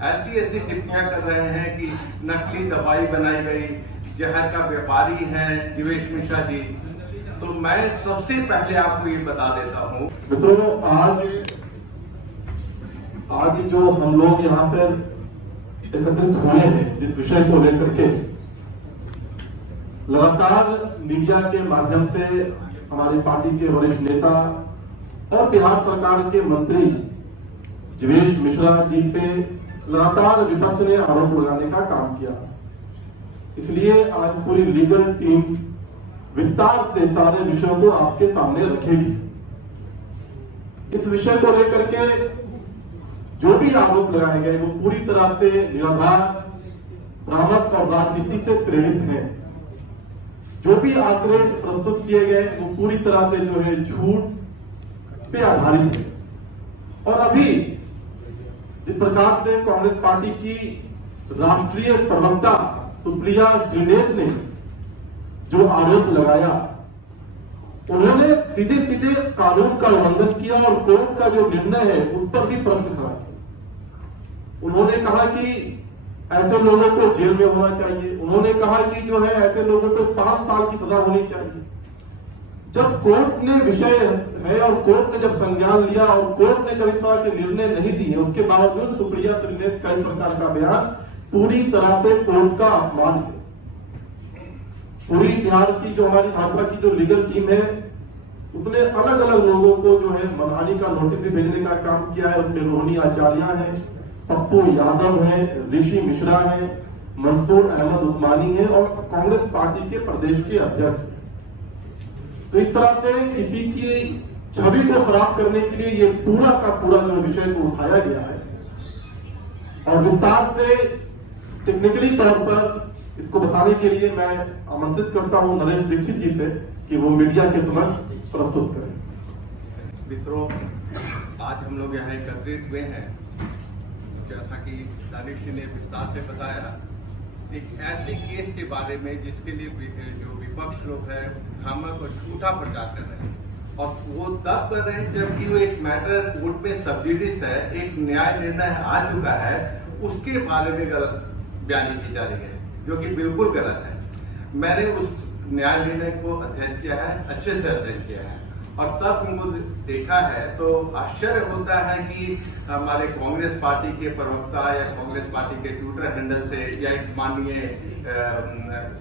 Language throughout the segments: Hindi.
ऐसी ऐसी टिप्पणियां कर रहे हैं कि नकली दवाई बनाई गई, जहर का व्यापारी हैं जीवेश मिश्रा जी। तो मैं सबसे पहले आपको ये बता देता हूँ मित्रों, आज जो हम लोग यहाँ पर एकत्रित हुए हैं जिस विषय को लेकर के, लगातार मीडिया के माध्यम से हमारी पार्टी के वरिष्ठ नेता और बिहार सरकार के मंत्री जीवेश मिश्रा जी पे लगातार विपक्ष ने आरोप लगाने का काम किया। इसलिए आज पूरी लीगल टीम विस्तार से सारे विषयों को आपके सामने रखेगी। इस विषय को लेकर के जो भी आरोप लगाए गए वो पूरी तरह से निराधार, भ्रामक और राजनीति से प्रेरित है। जो भी आंकड़े प्रस्तुत किए गए वो पूरी तरह से जो है झूठ पे आधारित है। और अभी इस प्रकार से कांग्रेस पार्टी की राष्ट्रीय प्रवक्ता सुप्रिया श्रीनेत ने जो आरोप लगाया, उन्होंने सीधे सीधे कानून का उल्लंघन किया और कोर्ट का जो निर्णय है उस पर भी प्रश्न खड़ा किया। उन्होंने कहा कि ऐसे लोगों को जेल में होना चाहिए। उन्होंने कहा कि जो है ऐसे लोगों को 5 साल की सजा होनी चाहिए। जब कोर्ट ने विषय है और कोर्ट ने जब संज्ञान लिया और कोर्ट ने जब इस तरह के निर्णय नहीं दिए, उसके बावजूद सुप्रिया श्रीनेत का इस प्रकार का बयान पूरी तरह से कोर्ट का अपमान है। पूरी बिहार की जो हमारी भाजपा की जो लीगल टीम है उसने अलग अलग लोगों को जो है मनहानि का नोटिस भी भेजने का काम किया है। उसमें रोहिणी आचार्य है, पप्पू यादव है, ऋषि मिश्रा है, मंसूर अहमद उस्मानी है और कांग्रेस पार्टी के प्रदेश के अध्यक्ष। तो इस तरह से किसी की छवि को खराब करने के लिए ये पूरा का पूरा जो विषय को उठाया गया है और विस्तार से टेक्निकली तौर पर इसको बताने के लिए मैं आमंत्रित करता हूं नरेश दीक्षित जी से कि वो मीडिया के समक्ष प्रस्तुत करें। मित्रों, आज हम लोग यहाँ एकत्रित हुए हैं, जैसा कि दानिश जी ने विस्तार से बताया, एक ऐसे केस के बारे में जिसके लिए जो विपक्ष लोग है भ्रामक और झूठा प्रचार कर रहे हैं। और वो तब कर रहे हैं जबकि वो एक मैटर कोर्ट में सबजुडिस है, एक न्याय निर्णय आ चुका है, उसके बारे में गलत बयानी की जा रही है, जो कि बिल्कुल गलत है। मैंने उस न्याय निर्णय को अध्ययन किया है, अच्छे से अध्ययन किया है और तब उनको देखा है तो आश्चर्य होता है कि हमारे कांग्रेस पार्टी के प्रवक्ता या कांग्रेस पार्टी के ट्विटर हैंडल से या एक माननीय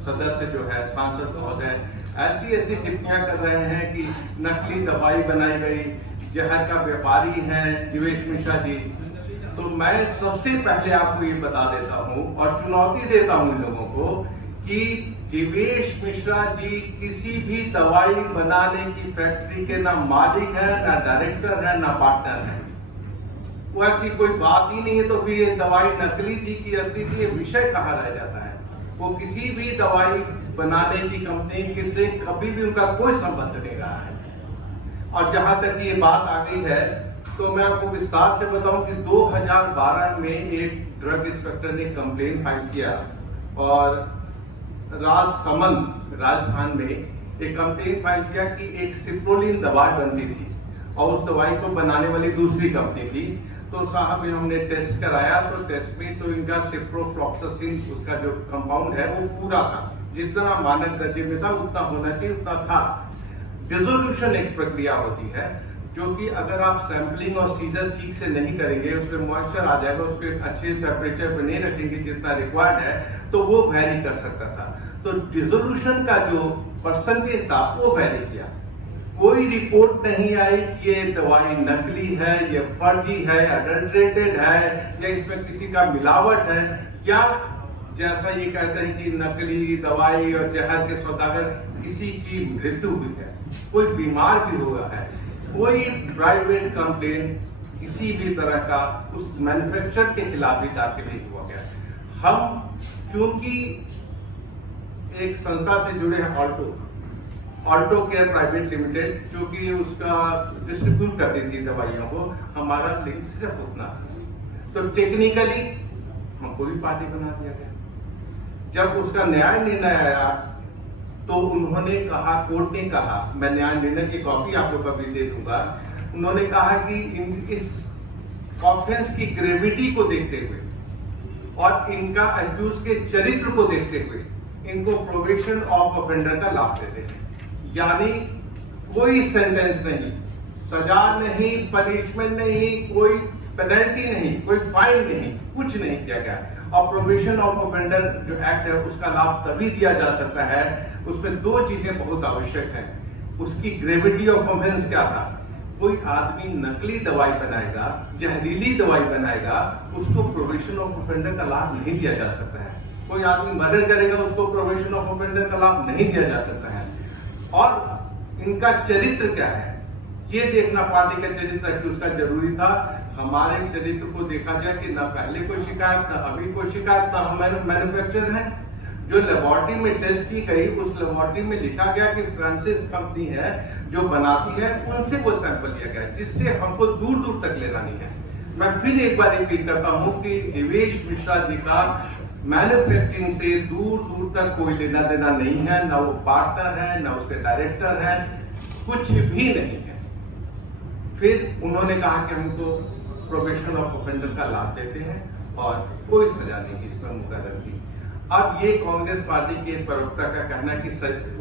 सदस्य जो है सांसद महोदय ऐसी ऐसी टिप्पणियां कर रहे हैं कि नकली दवाई बनाई गई, जहर का व्यापारी हैं जीवेश मिश्रा जी। तो मैं सबसे पहले आपको ये बता देता हूं और चुनौती देता हूं इन लोगों को कि जीवेश मिश्रा जी किसी भी दवाई बनाने की फैक्ट्री के ना मालिक है, ना डायरेक्टर है, ना पार्टनर है। वो ऐसी कोई बात ही नहीं है। तो फिर ये दवाई नकली थी कि असली थी, ये विषय कहाँ रह जाता है। वो किसी भी दवाई बनाने की कंपनी से कभी भी उनका कोई संबंध नहीं रहा है। और जहां तक ये बात आ गई है तो मैं आपको विस्तार से बताऊं कि 2012 में एक ड्रग इंस्पेक्टर ने कंप्लेन फाइल किया और राजसमंद राजस्थान में एक कंप्लेन फाइल किया कि एक सिप्रोलिन दवाई बनती थी और उस दवाई को बनाने वाली दूसरी कंपनी थी। तो साहब हमने टेस्ट कराया तो टेस्ट में तो इनका सिप्रोफ्लॉक्सासिन उसका जो कंपाउंड है वो पूरा था, जितना मानक दर्जे में था उतना होना चाहिए उतना था। डिसोल्यूशन एक प्रक्रिया होती है जो कि अगर आप सैंपलिंग और सीजर ठीक से नहीं करेंगे, उसमें मॉइस्चर आ जाएगा, उसको एक अच्छे टेम्परेचर पर नहीं रखेंगे जितना रिक्वायर्ड है तो वो वैरी कर सकता था। तो डिसोल्यूशन का जो परसेंटेज था वो वैरी किया। कोई रिपोर्ट नहीं आई कि ये दवाई नकली है, ये फर्जी है, अडल्ट्रेटेड है या इसमें किसी का मिलावट है। क्या जैसा ये कहते हैं कि नकली दवाई और जहर के सौदागर किसी की मृत्यु हुई है, कोई बीमार भी हुआ है, कोई प्राइवेट कंप्लेन किसी भी तरह का उस मैन्युफैक्चरर के खिलाफ भी दाखिल नहीं हुआ गया। हम चूंकि एक संस्था से जुड़े हैं ऑल्टो केयर प्राइवेट लिमिटेड, जो कि उसका डिस्ट्रीब्यूट करती थी दवाइयों को, हमारा लिंक सिर्फ उतना था। तो टेक्निकली हमको भी पार्टी बना दिया गया। जब उसका न्याय निर्णय आया तो उन्होंने कहा, कोर्ट ने कहा, मैं न्याय निर्णय की कॉपी आपको कभी दे दूंगा, उन्होंने कहा कि इस ऑफेंस की ग्रेविटी को देखते हुए और इनका अक्यूज के चरित्र को देखते हुए इनको प्रोबेशन ऑफ ऑफेंडर का लाभ देते हैं। यानी कोई सेंटेंस नहीं, सजा नहीं, पनिशमेंट नहीं, कोई पेनल्टी नहीं, कोई फाइन नहीं, कुछ नहीं किया गया। और प्रोबेशन ऑफ ऑफेंडर जो एक्ट है उसका लाभ तभी दिया जा सकता है, उसमें दो चीजें बहुत आवश्यक हैं। उसकी ग्रेविटी ऑफ ऑफेंस क्या था? कोई आदमी नकली दवाई बनाएगा, जहरीली दवाई बनाएगा, उसको प्रोबेशन ऑफ ऑफेंडर का लाभ नहीं दिया जा सकता है। कोई आदमी मर्डर करेगा, उसको प्रोबेशन ऑफ ऑफेंडर का लाभ नहीं दिया जा सकता है। और इनका चरित्र क्या है ये देखना पार्टी का चरित्र कि उसका जरूरी था। हमारे चरित्र को देखा जाए कि ना पहले कोई शिकायत, ना अभी कोई शिकायत, ना हम मैन्युफैक्चर है। जो लेबोरेटरी में टेस्ट की गई उस लेबोरेटरी में लिखा गया कि फ्रांसिस कंपनी है जो बनाती है, उनसे वो सैंपल लिया गया, जिससे हमको दूर दूर तक लेना नहीं है। मैं फिर एक बार रिपीट करता हूं कि जीवेश मिश्रा जी का मैन्युफैक्चरिंग से दूर दूर तक कोई लेना देना नहीं है, ना वो पार्टनर है, ना उसके डायरेक्टर है, कुछ भी नहीं है। फिर उन्होंने कहा कि हमको प्रोबेशन ऑफ ऑफेंडर का लाभ देते हैं और कोई सजा नहीं इसमें मुकर्रर की। अब ये कांग्रेस पार्टी के प्रवक्ता का कहना कि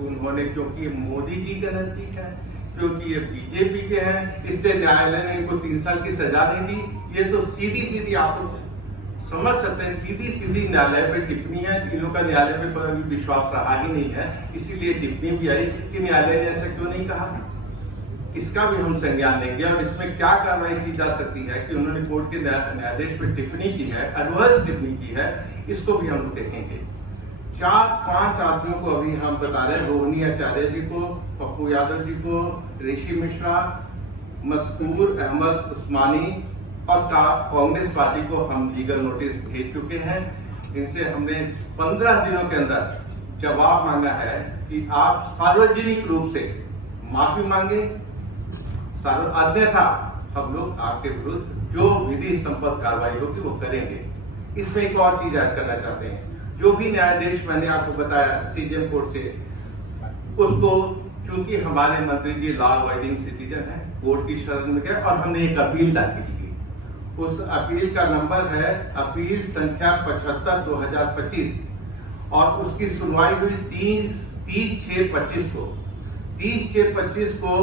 उन्होंने, क्योंकि मोदी जी के नजदीक है, क्योंकि ये बीजेपी के हैं, इसलिए न्यायालय ने इनको 3 साल की सजा दे दी। ये तो सीधी सीधी आप समझ सकते हैं, सीधी सीधी न्यायालय पे टिप्पणी है। इन लोगों का न्यायालय पे कोई विश्वास रहा ही नहीं है, इसीलिए टिप्पणी भी आई कि न्यायालय ने ऐसा क्यों नहीं कहा। इसका भी हम संज्ञान लेंगे और इसमें क्या कार्रवाई की जा सकती है कि उन्होंने कोर्ट के न्यायाधीश पर टिप्पणी की है, एडवर्स टिप्पणी की है, इसको भी हम देखेंगे। 4-5 आदमियों को अभी हम बता रहे हैं, रोहिणी आचार्य जी को, पप्पू यादव जी को, ऋषि मिश्रा, मस्कूर अहमद उस्मानी और कांग्रेस पार्टी को हम लीगल नोटिस भेज चुके हैं। इनसे हमने 15 दिनों के अंदर जवाब मांगा है कि आप सार्वजनिक रूप से माफी मांगे, अन्यथा हम लोग आपके विरुद्ध जो विधि संपन्न कार्रवाई होगी वो करेंगे। इसमें एक और चीज ऐड करना चाहते हैं, जो भी न्यायाधीश मैंने आपको बताया सीजेएम कोर्ट से, उसको चूंकि हमारे मंत्री जी लॉ अबाइडिंग सिटीजन है, कोर्ट की शरण में गए और हमने एक अपील दाखिल की। उस अपील का नंबर है अपील संख्या 75/2025 और उसकी सुनवाई हुई 30/6/25 को। 30/6/25 को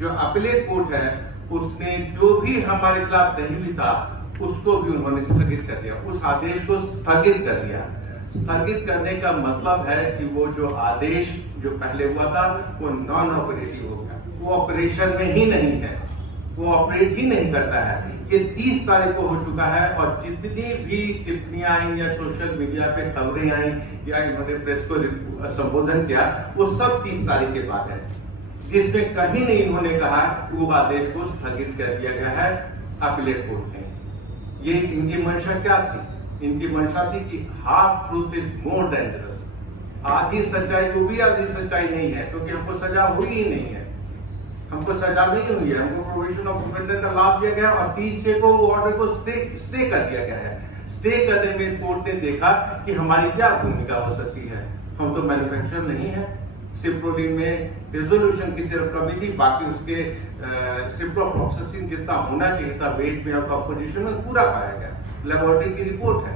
जो अपीलेट कोर्ट है उसने जो भी हमारे खिलाफ नहीं भी था उसको भी उन्होंने स्थगित कर दिया, उस आदेश को स्थगित कर दिया। स्थगित करने का मतलब है कि वो जो आदेश जो पहले हुआ था वो नॉन ऑपरेटिव हो गया, वो ऑपरेशन में ही नहीं है, वो ऑपरेट ही नहीं करता है। ये 30 तारीख को हो चुका है और जितनी भी टिप्पणियां आई या सोशल मीडिया पे खबरें आई या इन्होंने प्रेस को संबोधन किया वो सब 30 तारीख के बाद है, जिसमें कहीं नहीं इन्होंने कहा वो आदेश को स्थगित कर दिया गया है अपीलेट कोर्ट ने। ये इनकी मंशा क्या थी? इनकी मंशा थी कि half truth is more dangerous, आधी सच्चाई को भी आधी सच्चाई नहीं है, क्योंकि हमको सजा हुई ही नहीं है, हमको सजा नहीं हुई है, हमको प्रोविजन ऑफ ऑफेंडर का लाभ दिया गया और 30 को वो ऑर्डर को स्टे कर दिया गया है। स्टे करने में कोर्ट ने देखा कि हमारी क्या भूमिका हो सकती है, हम तो मैन्युफैक्चरर नहीं है। सिप्रोलिन में रेजोल्यूशन की सिर्फ कमी थी, बाकी उसके सिप्रोफ्लॉक्सासिन जितना होना चाहिए था वेट में और कंपोजिशन में पूरा पाया गया, लेबोरेटरी की रिपोर्ट है,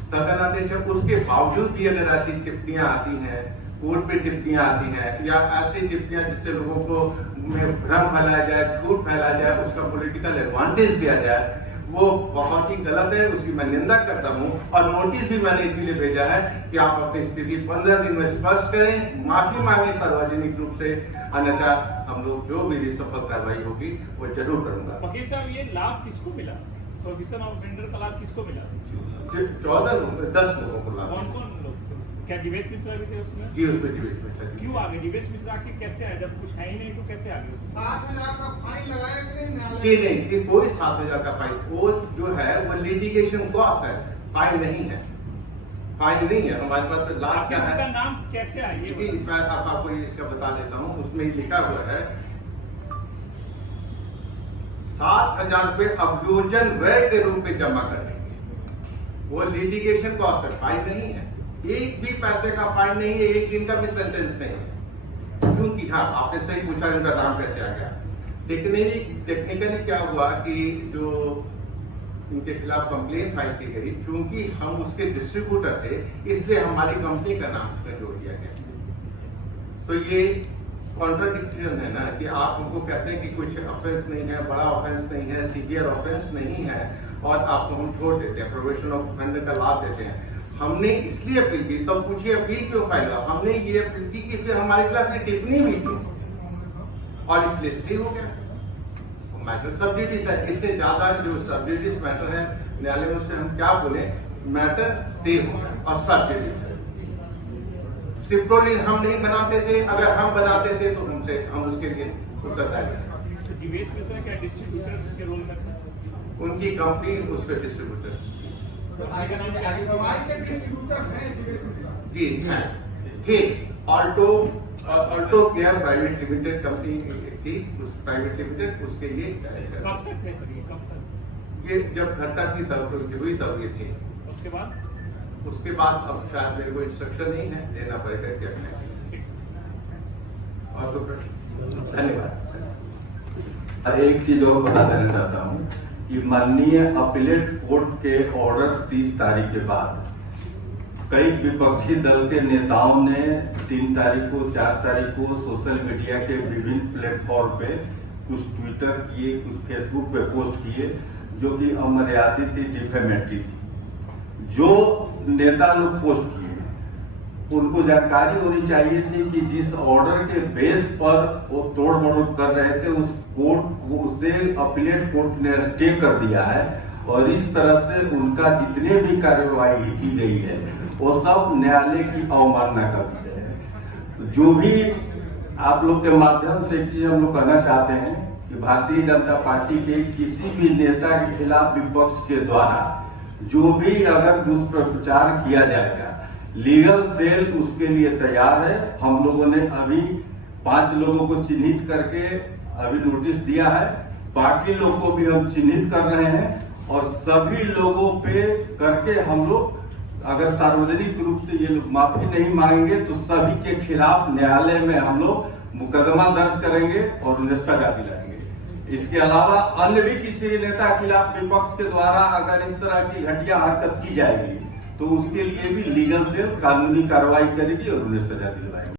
स्थगन आदेश है। उसके बावजूद भी अगर ऐसी टिप्पणियां आती हैं, कोर्ट पे टिप्पणियां आती हैं या ऐसी टिप्पणियां जिससे लोगों को भ्रम फैलाया जाए, झूठ फैलाया जाए, उसका पॉलिटिकल एडवांटेज दिया जाए, वो बहुत ही गलत है, उसकी मैं निंदा करता हूं। और नोटिस भी मैंने इसीलिए भेजा है कि आप अपनी स्थिति 15 दिन में स्पष्ट करें, माफी मांगे सार्वजनिक रूप से, अन्यथा हम लोग जो भी संपर्क कार्रवाई होगी वो जरूर करूंगा। वकील साहब, ये लाभ किसको मिला? प्रोविजन ऑफ ऑफेंडर का लाभ किसको मिला? 10 लोगों को लाभ। कौन कौन लोग थे? क्या जीवेश मिश्रा भी थे उसमें? जी, उसमें जीवेश मिश्रा। क्यों आगे जीवेश मिश्रा के कैसे आए? जब कुछ है ही नहीं तो कैसे आगे? 7,000 का फाइन लगाया कि नहीं? जी नहीं, कि कोई 7,000 का फाइन, वो जो है वो लिटिगेशन कॉस्ट है, फाइन नहीं है, फाइन नहीं है। हमारे पास लास्ट क्या है, नाम कैसे आए? मैं आपको इसका बता देता हूँ, उसमें लिखा हुआ है 7,000 रुपए अभियोजन व्यय के रूप में जमा करेंगे, वो लिटिगेशन कॉस्ट है, फाइन नहीं है। एक भी पैसे का फाइन नहीं है, एक दिन का भी सेंटेंस नहीं है। क्योंकि हाँ, आपने सही पूछा इनका नाम कैसे आ गया। टेक्निकली क्या हुआ कि जो उनके खिलाफ कंप्लेन फाइल की गई। चूंकि हम उसके डिस्ट्रीब्यूटर थे, इसलिए हमारी कंपनी का नाम उसमें जोड़ दिया गया। तो ये कॉन्ट्राडिक्शन है ना कि आप हमको कहते हैं कि कुछ ऑफेंस नहीं है, बड़ा ऑफेंस नहीं है, सीवियर ऑफेंस नहीं है, और आपको हम छोड़ देते हैं, प्रोबेशन ऑफ ऑफेंडर का लाभ देते हैं। हमने इसलिए अपील की, तो पूछिए अपील क्यों फाइल हुआ? हमने ये अपील की कि फिर हमारे खिलाफ ये टिप्पणी हुई थी और इसलिए स्टे हो गया। मैटर सबजुडिस है, इससे ज्यादा जो सबजुडिस मैटर है न्यायालय में उससे हम क्या बोले, मैटर स्टे हो गया और सबजुडिस है। सिप्रोलिन हम नहीं बनाते थे, अगर हम बनाते थे तो हम उसके लिए उत्तरदायी थे। दिवेश मिश्रा क्या डिस्ट्रीब्यूटर के रोल में था? उनकी कंपनी उस पर डिस्ट्रीब्यूटर दवाई के डिस्ट्रीब्यूटर हैं जीवेश मिश्रा। जी हैं, थे। Alto care private limited company थी, उस प्राइवेट लिमिटेड उसके ये कब तक थे सर? ये कब तक? ये जब घटना थी तब हुई तब ये थे। उसके बाद अब शायद मेरे को इंस्ट्रक्शन नहीं है, देना पड़ेगा क्या करें। और तो धन्यवाद। एक चीज और बता देना चाहता हूँ कि माननीय अपीलेट कोर्ट के ऑर्डर 30 तारीख के बाद कई विपक्षी दल के नेताओं ने 3 तारीख को 4 तारीख को सोशल मीडिया के विभिन्न प्लेटफॉर्म पे कुछ ट्विटर किए, कुछ फेसबुक पे पोस्ट किए जो कि अमर्यादित थी, डिफेमेटरी थी। जो नेता लोग पोस्ट किए उनको जानकारी होनी चाहिए थी कि जिस ऑर्डर के बेस पर वो तोड़ मरोड़ कर रहे थे उस कोर्ट उसे अपीलेट कोर्ट ने स्टे कर दिया है, और इस तरह से उनका जितने भी कार्यवाही की गई है वो सब न्यायालय की अवमानना का विषय है। जो भी आप लोग के माध्यम से एक चीज हम लोग कहना चाहते हैं कि भारतीय जनता पार्टी के किसी भी नेता के खिलाफ विपक्ष के द्वारा जो भी अगर दुष्प्रचार किया जाएगा, लीगल सेल उसके लिए तैयार है। हम लोगों ने अभी 5 लोगों को चिन्हित करके अभी नोटिस दिया है, बाकी लोग को भी हम चिन्हित कर रहे हैं, और सभी लोगों पे करके हम लोग अगर सार्वजनिक रूप से ये लोग माफी नहीं मांगेंगे तो सभी के खिलाफ न्यायालय में हम लोग मुकदमा दर्ज करेंगे और उन्हें सजा दिलाएंगे। इसके अलावा अन्य भी किसी नेता के खिलाफ विपक्ष के द्वारा अगर इस तरह की घटिया हरकत की जाएगी तो उसके लिए भी लीगल सेल कानूनी कार्रवाई करेगी और उन्हें सजा दिलवाएगी।